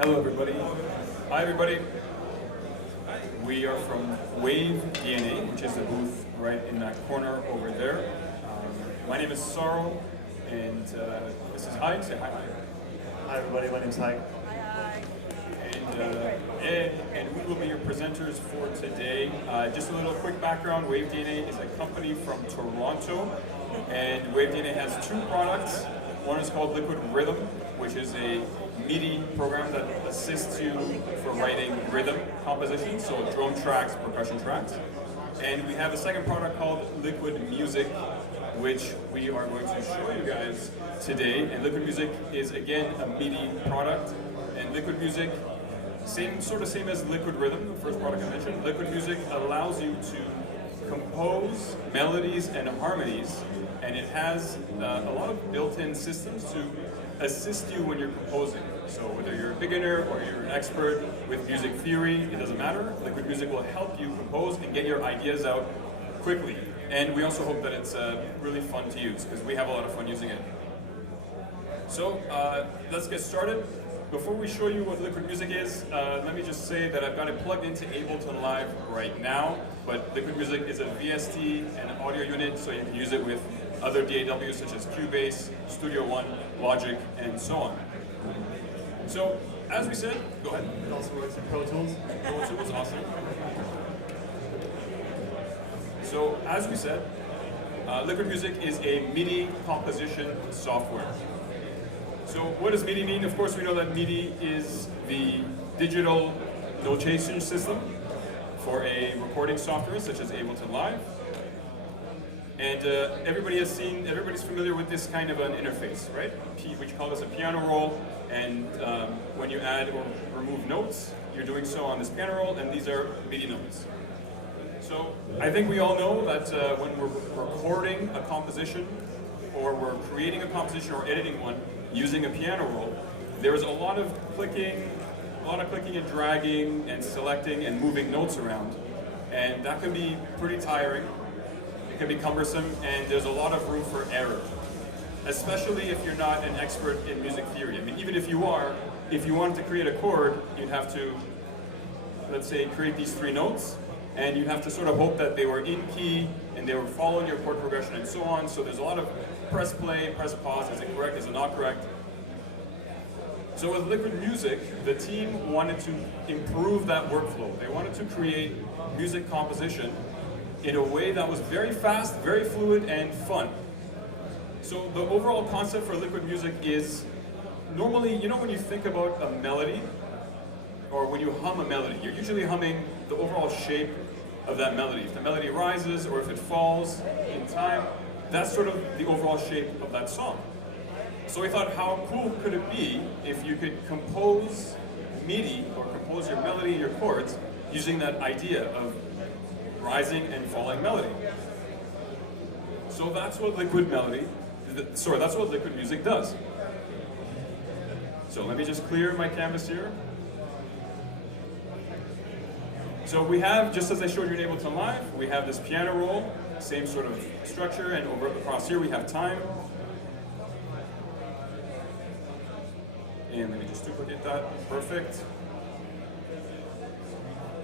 Hello everybody. Hi everybody. We are from WaveDNA, which is the booth right in that corner over there. My name is Sarl, and this is Haig. Say hi, Haig. Hi everybody, my name's Haig. Hi. And we will be your presenters for today. Just a little quick background, WaveDNA is a company from Toronto, and WaveDNA has two products. One is called Liquid Rhythm, which is a MIDI program that assists you for writing rhythm composition, so drone tracks, percussion tracks. And we have a second product called Liquid Music, which we are going to show you guys today. And Liquid Music is again a MIDI product. And Liquid Music, same as Liquid Rhythm, the first product I mentioned. Liquid Music allows you to compose melodies and harmonies, and it has a lot of built-in systems to assist you when you're composing. So whether you're a beginner or you're an expert with music theory, it doesn't matter. Liquid Music will help you compose and get your ideas out quickly. And we also hope that it's really fun to use, because we have a lot of fun using it. So let's get started. Before we show you what Liquid Music is, let me just say that I've got it plugged into Ableton Live right now, but Liquid Music is a VST and audio unit, so you can use it with other DAWs such as Cubase, Studio One, Logic, and so on. So, as we said, go ahead. It also works in Pro Tools. Pro Tools, awesome. So, as we said, Liquid Music is a MIDI composition software. So, what does MIDI mean? Of course, we know that MIDI is the digital notation system for a recording software such as Ableton Live. And everybody's familiar with this kind of an interface, right? We call this a piano roll, and when you add or remove notes, you're doing so on this piano roll, and these are MIDI notes. So I think we all know that when we're recording a composition, or we're creating a composition or editing one using a piano roll, there's a lot of clicking and dragging and selecting and moving notes around, and that can be pretty tiring. Can be cumbersome, and there's a lot of room for error, especially if you're not an expert in music theory. I mean, even if you are, if you wanted to create a chord, you'd have to, let's say, create these three notes, and you'd have to sort of hope that they were in key and they were following your chord progression and so on. So there's a lot of press play, press pause, is it correct, is it not correct? So with Liquid Music, the team wanted to improve that workflow. They wanted to create music composition in a way that was very fast, very fluid, and fun. So the overall concept for Liquid Music is, normally, you know when you think about a melody, or when you hum a melody, you're usually humming the overall shape of that melody. If the melody rises, or if it falls in time, that's sort of the overall shape of that song. So we thought, how cool could it be if you could compose MIDI, or compose your melody, your chords, using that idea of rising and falling melody. So that's what Liquid Music does. So let me just clear my canvas here. So we have, just as I showed you in Ableton Live, we have this piano roll, same sort of structure, and over across here we have time. And let me just duplicate that, perfect.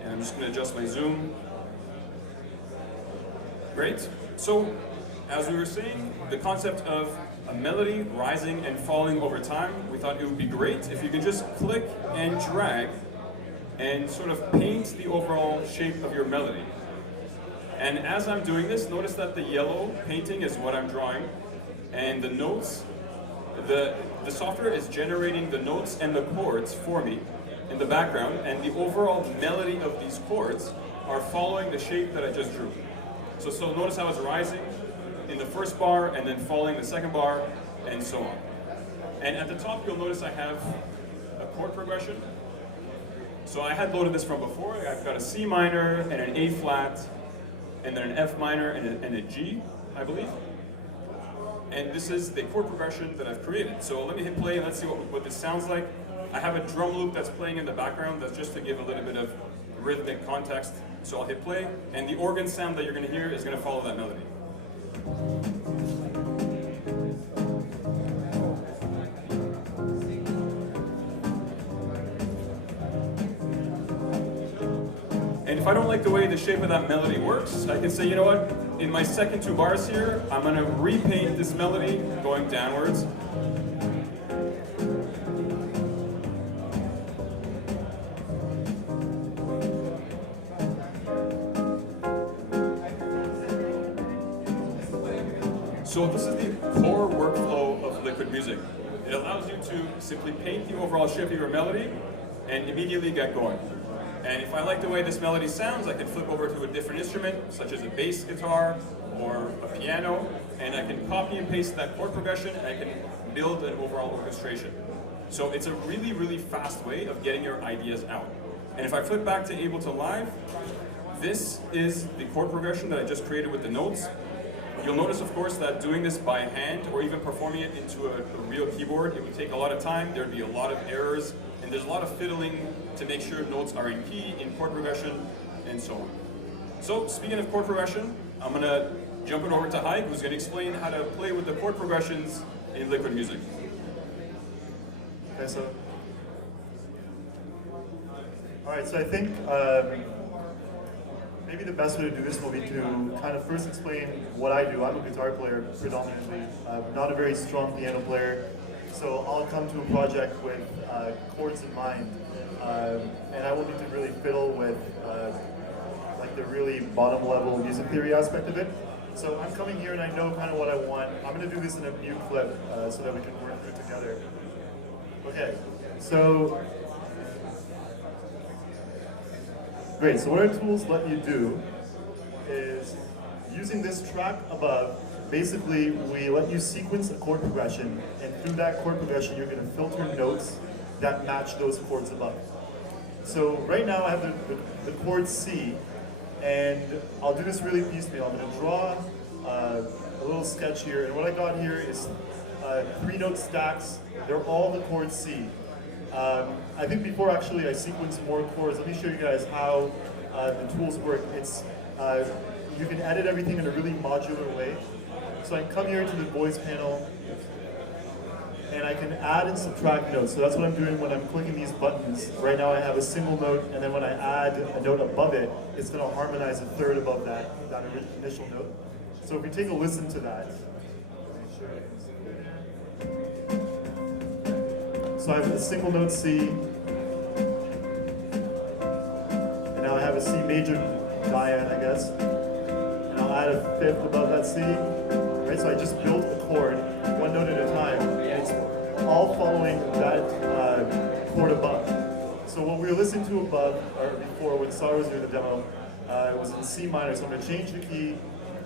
And I'm just going to adjust my zoom. Great. So, as we were saying, the concept of a melody rising and falling over time, we thought it would be great if you could just click and drag and sort of paint the overall shape of your melody. And as I'm doing this, notice that the yellow painting is what I'm drawing, and the notes, the software is generating the notes and the chords for me in the background, and the overall melody of these chords are following the shape that I just drew. So notice how it's rising in the first bar and then falling in the second bar and so on. And at the top you'll notice I have a chord progression. So I had loaded this from before. I've got a C minor and an A flat and then an F minor and a G, I believe. And this is the chord progression that I've created. So let me hit play and let's see what this sounds like. I have a drum loop that's playing in the background. That's just to give a little bit of rhythmic context. So I'll hit play, and the organ sound that you're going to hear is going to follow that melody. if I don't like the way the shape of that melody works, I can say, you know what, in my second 2 bars here, I'm going to repaint this melody going downwards. So this is the core workflow of Liquid Music. It allows you to simply paint the overall shape of your melody and immediately get going. And if I like the way this melody sounds, I can flip over to a different instrument, such as a bass guitar or a piano, and I can copy and paste that chord progression, and I can build an overall orchestration. So it's a really, really fast way of getting your ideas out. And if I flip back to Ableton Live, this is the chord progression that I just created with the notes. You'll notice, of course, that doing this by hand or even performing it into a real keyboard, it would take a lot of time, there'd be a lot of errors, and there's a lot of fiddling to make sure notes are in key, in chord progression, and so on. So, speaking of chord progression, I'm going to jump it over to Haig, who's going to explain how to play with the chord progressions in Liquid Music. Okay, so... Alright, so I think maybe the best way to do this will be to kind of first explain what I do. I'm a guitar player predominantly, not a very strong piano player, so I'll come to a project with chords in mind, and I will need to really fiddle with like the really bottom level music theory aspect of it. So I'm coming here and I know kind of what I want. I'm going to do this in a new clip so that we can work through it together. Okay, so great, so what our tools let you do is, using this track above, basically we let you sequence a chord progression, and through that chord progression you're going to filter notes that match those chords above. So right now I have the chord C, and I'll do this really piecemeal. I'm going to draw a little sketch here, and what I got here is 3 note stacks. They're all the chord C. I think before actually I sequence more chords, let me show you guys how the tools work. It's you can edit everything in a really modular way. So I can come here to the voice panel, and I can add and subtract notes. So that's what I'm doing when I'm clicking these buttons. Right now I have a single note, and then when I add a note above it, it's going to harmonize a third above that initial note. So if we take a listen to that, so I have a single note C, and now I have a C major diad, I guess, and I'll add a fifth above that C. Right, so I just built a chord, one note at a time, and it's all following that chord above. So what we were listening to above, or before, when Sarah was doing the demo, it was in C minor, so I'm going to change the key,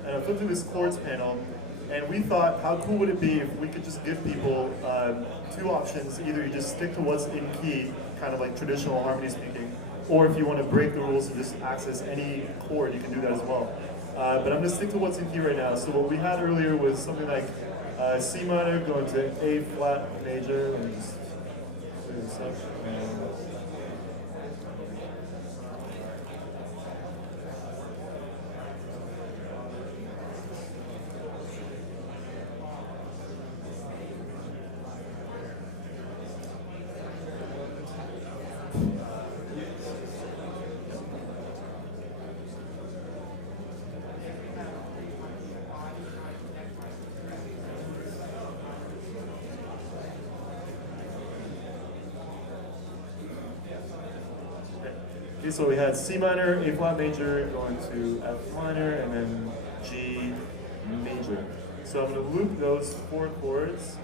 and I flipped to this chords panel, and we thought, how cool would it be if we could just give people 2 options. Either you just stick to what's in key, kind of like traditional harmony speaking, or if you want to break the rules and just access any chord, you can do that as well. But I'm going to stick to what's in key right now. So what we had earlier was something like C minor going to A flat major. Let me just clear this up. Okay, so we had C minor, A flat major, going to F minor, and then G major. So I'm going to loop those 4 chords.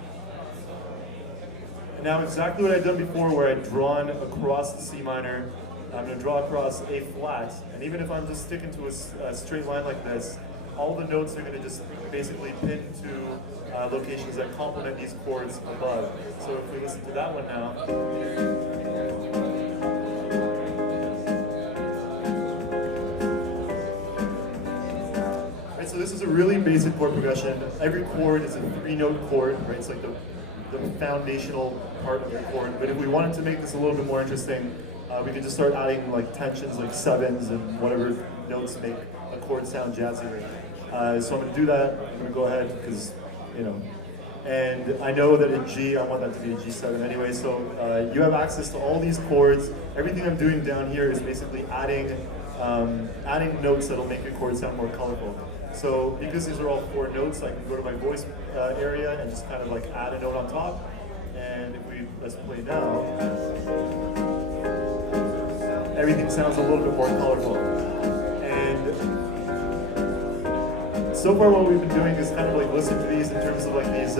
And now exactly what I'd done before, where I'd drawn across the C minor, I'm going to draw across A flat. And even if I'm just sticking to a straight line like this, all the notes are going to just basically pin to locations that complement these chords above. So if we listen to that one now. So this is a really basic chord progression. Every chord is a 3-note chord, right? It's like the foundational part of the chord. But if we wanted to make this a little bit more interesting, we could just start adding like tensions, like 7s and whatever notes make a chord sound jazzy. So I'm going to do that. I'm going to go ahead because, you know, and I know that in G, I want that to be a G7 anyway. So you have access to all these chords. Everything I'm doing down here is basically adding adding notes that'll make your chord sound more colorful. So because these are all 4 notes, I can go to my voice area and just kind of like add a note on top. And if let's play now, everything sounds a little bit more colorful. And so far what we've been doing is kind of like listen to these in terms of like these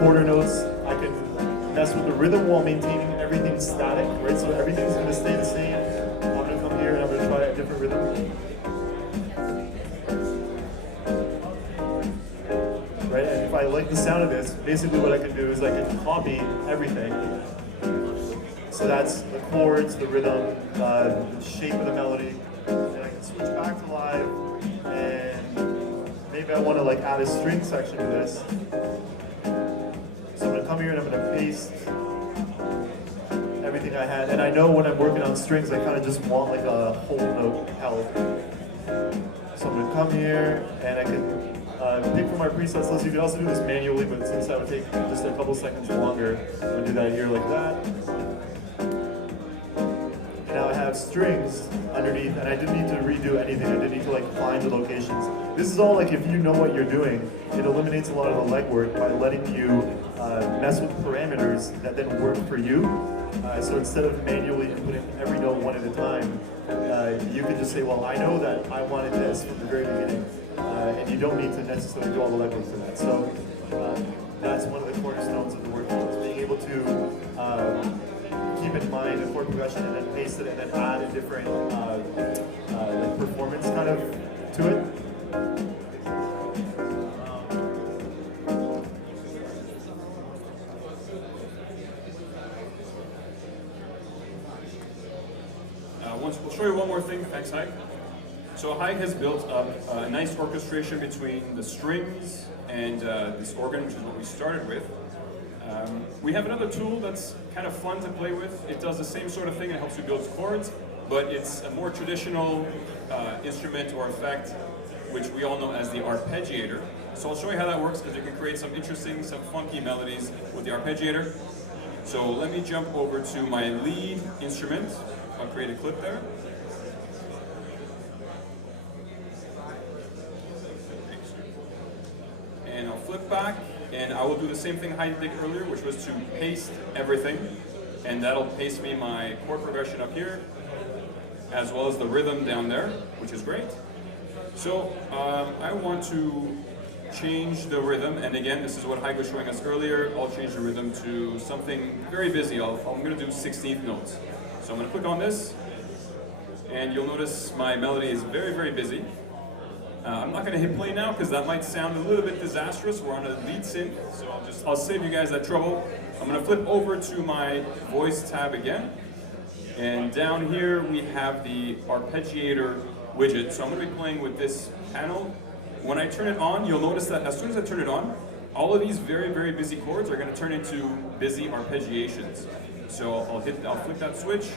quarter notes. I can mess with the rhythm while maintaining everything static, right? So everything's going to stay the same. I'm going to come here and I'm going to try a different rhythm. Right, and if I like the sound of this, basically what I can do is I can copy everything. So that's the chords, the rhythm, the shape of the melody, and I can switch back to live, and maybe I want to like add a string section to this. So I'm going to come here and I'm going to paste everything I had, and I know when I'm working on strings, I kind of just want like a whole note held. So I'm going to come here, and I can pick from my presets list. You can also do this manually, but since that would take just a couple seconds longer, I'm going to do that here like that. And now I have strings underneath, and I didn't need to redo anything. I didn't need to like find the locations. This is all like if you know what you're doing, it eliminates a lot of the legwork by letting you mess with parameters that then work for you. So instead of manually inputting every note one at a time, you can just say, well, I know that I wanted this from the very beginning. And you don't need to necessarily do all the legwork for that. So that's one of the cornerstones of the workflow, is being able to keep in mind a chord progression and then paste it and then add a different like performance kind of to it. We'll show you one more thing. Thanks, Haig. So Haig has built up a nice orchestration between the strings and this organ, which is what we started with. We have another tool that's kind of fun to play with. It does the same sort of thing. It helps you build chords, but it's a more traditional instrument or effect, which we all know as the arpeggiator. So I'll show you how that works, because you can create some interesting, some funky melodies with the arpeggiator. So let me jump over to my lead instrument. I'll create a clip there. And I'll flip back, and I will do the same thing Haig did earlier, which was to paste everything. And that'll paste me my chord progression up here, as well as the rhythm down there, which is great. So I want to change the rhythm, and again, this is what Haig was showing us earlier. I'll change the rhythm to something very busy. I'm going to do 16th notes. So I'm going to click on this, and you'll notice my melody is very, very busy. I'm not going to hit play now because that might sound a little bit disastrous. We're on a lead sync, so I'll save you guys that trouble. I'm going to flip over to my voice tab again, and down here we have the arpeggiator widget. So I'm going to be playing with this panel. When I turn it on, you'll notice that as soon as I turn it on, all of these very, very busy chords are going to turn into busy arpeggiations. So I'll flick that switch,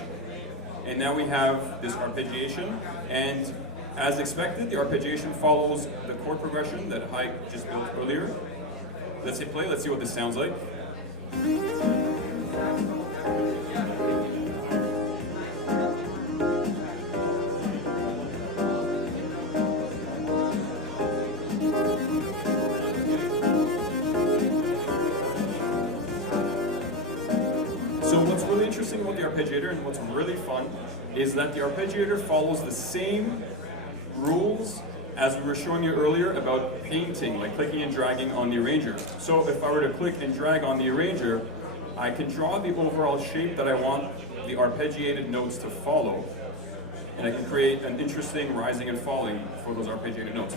and now we have this arpeggiation. And as expected, the arpeggiation follows the chord progression that Haig just built earlier. Let's hit play. Let's see what this sounds like. So what's really interesting about the arpeggiator, and what's really fun, is that the arpeggiator follows the same rules as we were showing you earlier about painting, like clicking and dragging on the arranger. So if I were to click and drag on the arranger, I can draw the overall shape that I want the arpeggiated notes to follow, and I can create an interesting rising and falling for those arpeggiated notes.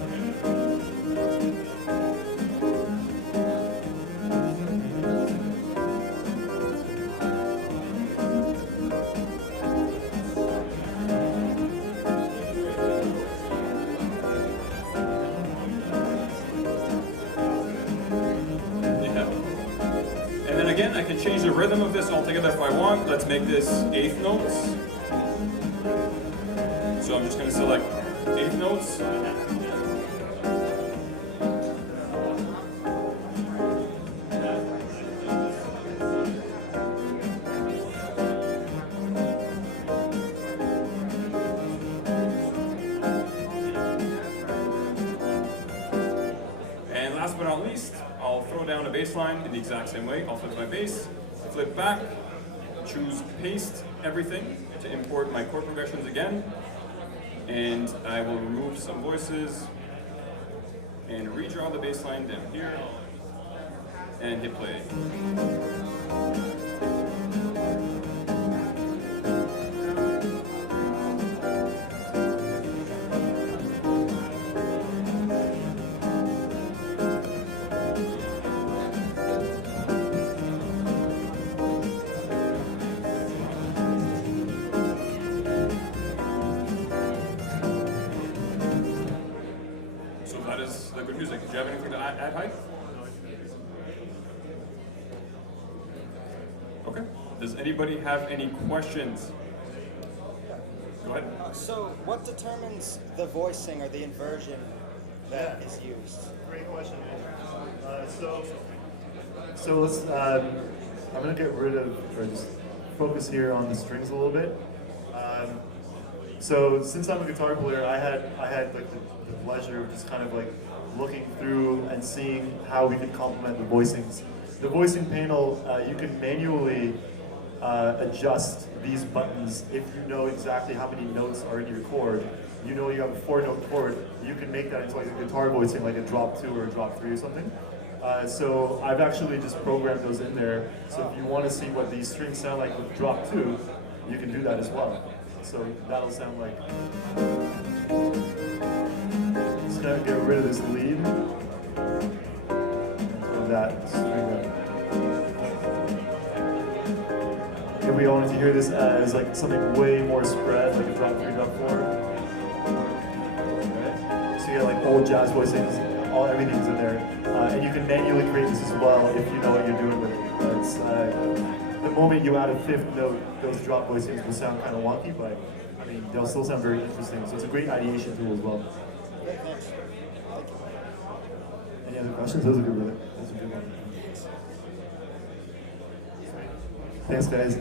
Again, I can change the rhythm of this altogether if I want. Let's make this 8th notes. So I'm just going to select 8th notes. bass line in the exact same way. I'll flip my bass, flip back, choose paste everything to import my chord progressions again, and I will remove some voices and redraw the bass line down here and hit play. So that is Liquid Music. Do you have anything to add, Hyde? Okay. Does anybody have any questions? Go ahead. So what determines the voicing or the inversion that is used? Great question. So let's. I'm gonna get rid of, or just focus here on the strings a little bit. So since I'm a guitar player, I had like the pleasure of just kind of like looking through and seeing how we could complement the voicings. The voicing panel, you can manually adjust these buttons if you know exactly how many notes are in your chord. You know you have a 4-note chord, you can make that into like a guitar voicing, like a drop 2 or a drop 3 or something. So I've actually just programmed those in there. So if you want to see what these strings sound like with drop 2, you can do that as well. So that'll sound like. Just gonna get rid of this lead and that string up. If we wanted to hear this as like something way more spread, like a drop 3, drop 4. Okay. So you got like old jazz voicings, everything's in there, and you can manually create this as well if you know what you're doing with it. It's, the moment you add a 5th note, those drop voicings will sound kind of wonky, but I mean they'll still sound very interesting. So it's a great ideation tool as well. Great, thanks. Any other questions? Those are good. Those are good ones. Thanks, guys.